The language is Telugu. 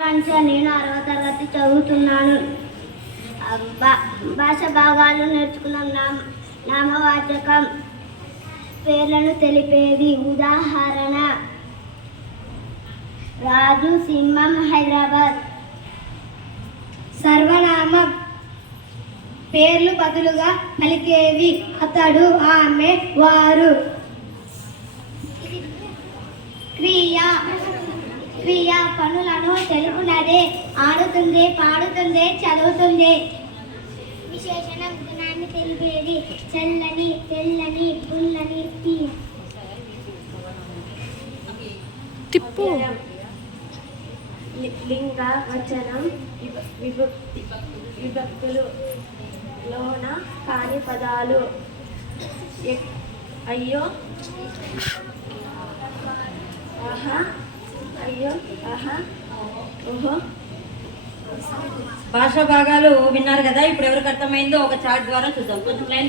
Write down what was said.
నేను 6వ తరగతి చదువుతున్నాను. భాష భాగాలు నేర్చుకున్నాం. నామవాచకం పేర్లను తెలిపేది. ఉదాహరణ: రాజు, సింహం, హైదరాబాద్. సర్వనామం పేర్లు బదులుగా పలికేవి. అతడు, ఆమె, వారు. క్రియ పనులను తెలుపునదే. ఆడుతుంది, పాడుతుంది, చదువుతుంది. విశేషణం గుణాన్ని తెలిపేది. చల్లని, తెల్లని, పుల్లని, తిప్పు. లింగ వచనం విభక్తులు లోన కాని పదాలు. అయ్యో, ఆహా, అయ్యో, ఆహా, ఓహో. భాషా భాగాలు విన్నారు కదా. ఇప్పుడు ఎవరికి అర్థమైందో ఒక చార్ట్ ద్వారా చూద్దాం. కొంచెం లైన్